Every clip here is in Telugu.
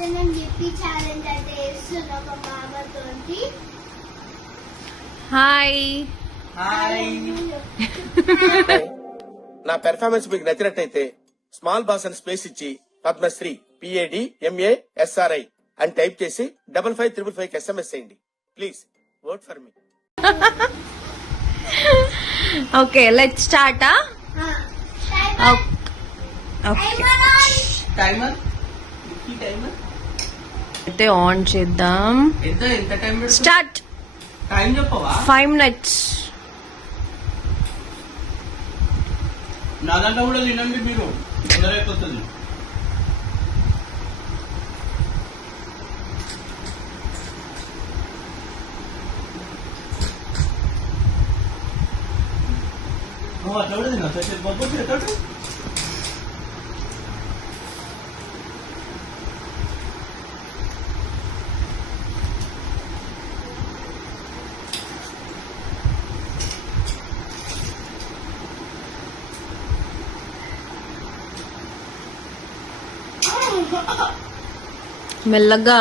అయితే నేను జిప్పి ఛాలెంజ్ అయితే చేస్తున్నా మా మామతోటి. హాయ్ నా పెర్ఫార్మెన్స్ మీకు నచ్చినట్టయితే స్మాల్ బాస్ అని స్పేస్ ఇచ్చి పద్మశ్రీ PADMASRI అని టైప్ చేసి 555555 SMS చేయండి. Please vote for me. Okay let's start. Timer అయితే ఆన్ చేద్దాం. ఎంత టైం స్టార్ట్. టైం చెప్పవా? 5 minutes. నా దాంట్లో కూడా తినండి మీరు, తొందరైపోతుంది. అట్లా కూడా తిన్నా ఎక్కడ మెల్లగా.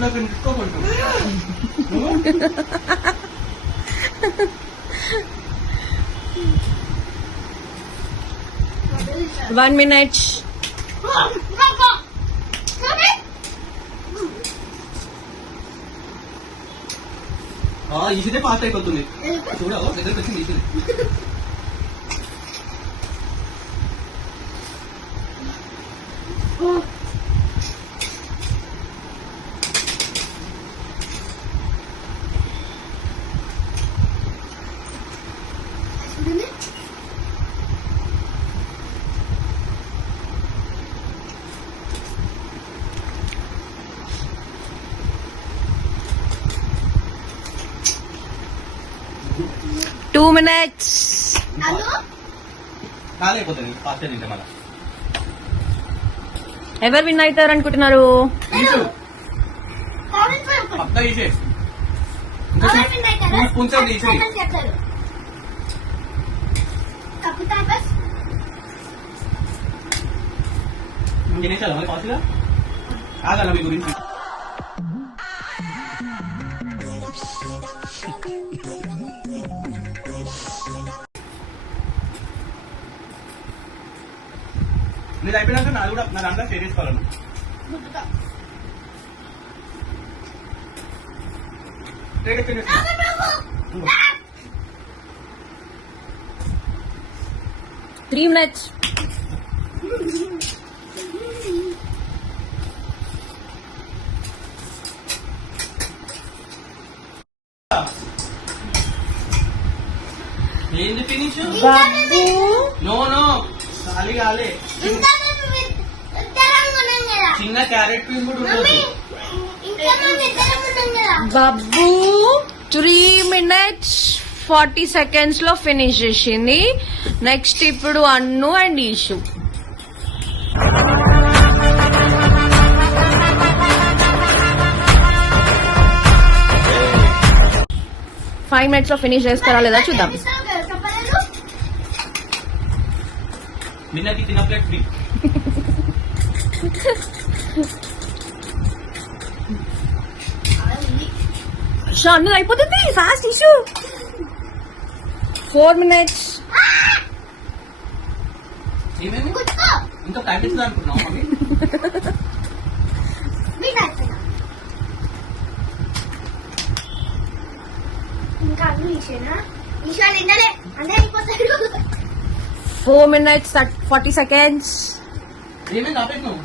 నాకు తీసుకోకుంటాం. 1 minute. ఇదే పాస్ అయిపోతుంది. చూడవు దగ్గరికి వచ్చింది ఇది. Two minutes. కాలేకపోతుంది పాస్ తింటే మళ్ళా. ఎవరు విన్ అవుతారు అనుకుంటున్నారు? పక్కా తీసే. స్పూన్స్ తీసే. తినేసాలా మరి పాస్గా? ఆగల మీ గురించి. మీరు అయిపోయినాక నాది కూడా నా దాంట్లో షేర్ చేసుకోవాలన్నా. 3 minutes. ఏంది ఫినిష్? బాబు నో ఖాళీ కాలే. చిన్న క్యారెట్ పీస్ కూడా ఉండదు. బాబు 3 minutes 40 seconds లో ఫినిష్ చేసింది. నెక్స్ట్ ఇప్పుడు అన్ను అండ్ ఈషు. ఫైవ్ మినిట్స్ లో ఫినిష్ చేస్తారా లేదా చూద్దాం. నిన్నది తిన్న ప్లేట్ ఫ్రీ. అన్ను అయిపోతుంది ఫాస్ట్ ఇష్యూ. 4 minutes. ఏమేమి ఇంకా ప్రాక్టీస్ అనుకుంటున్నావు మమ్మీ? ఇంకా అన్ని ఇచ్చేనా? ఈశ్వర్ నిన్నలే అన్నీ అయిపోతాడు. 4 minutes 40 seconds. ఏమేమి కాపెట్టినావు?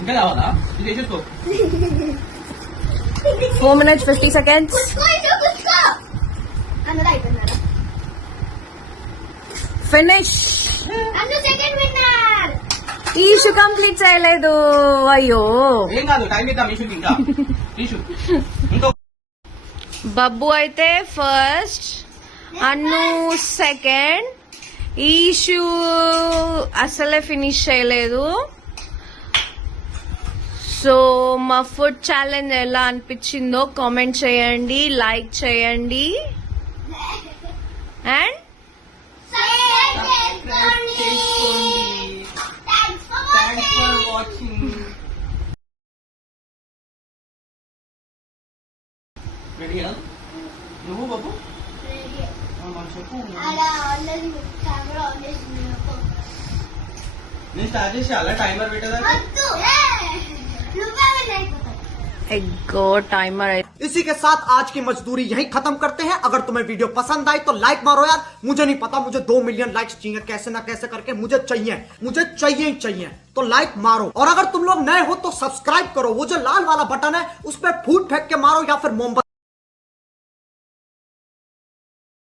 ఇంకా కావాలా? ఇది వేసేసుకో. 4 minutes 50 seconds. అన్నది అయిపోయినారా? ఫినిష్. అన్ను సెకండ్ విన్నర్. ఈషు కంప్లీట్ చేయలేదు. అయ్యో. ఏం కాదు, టైం ఇద్దాం ఈషుకి. ఇంకా ఈషు ఇంకో. బబ్బు అయితే ఫస్ట్, అన్ను సెకండ్, ఈషు అసలే ఫినిష్ చేయలేదు. సో మా ఫుడ్ ఛాలెంజ్ ఎలా అనిపించిందో కామెంట్ చేయండి, లైక్ చేయండి అండ్ సబ్స్క్రైబ్ చేసుకోండి. Thanks for watching. రెడీయా నువ్వు బాబు? మరి చెప్పు. నేను స్టార్ట్ చేసేయాలా టైమర్ పెట్టదా? ఎగ్గో టైమర్ అయితే इसी के साथ आज की मजदूरी यहीं खत्म करते हैं। अगर तुम्हें वीडियो पसंद आई तो लाइक मारो यार। मुझे नहीं पता, मुझे 2 मिलियन लाइक्स चाहिए, कैसे ना कैसे करके मुझे चाहिए ही चाहिए। तो लाइक मारो, और अगर तुम लोग नए हो तो सब्सक्राइब करो। वो जो लाल वाला बटन है उस पर फूट फेंक के मारो या फिर मोमबत्ती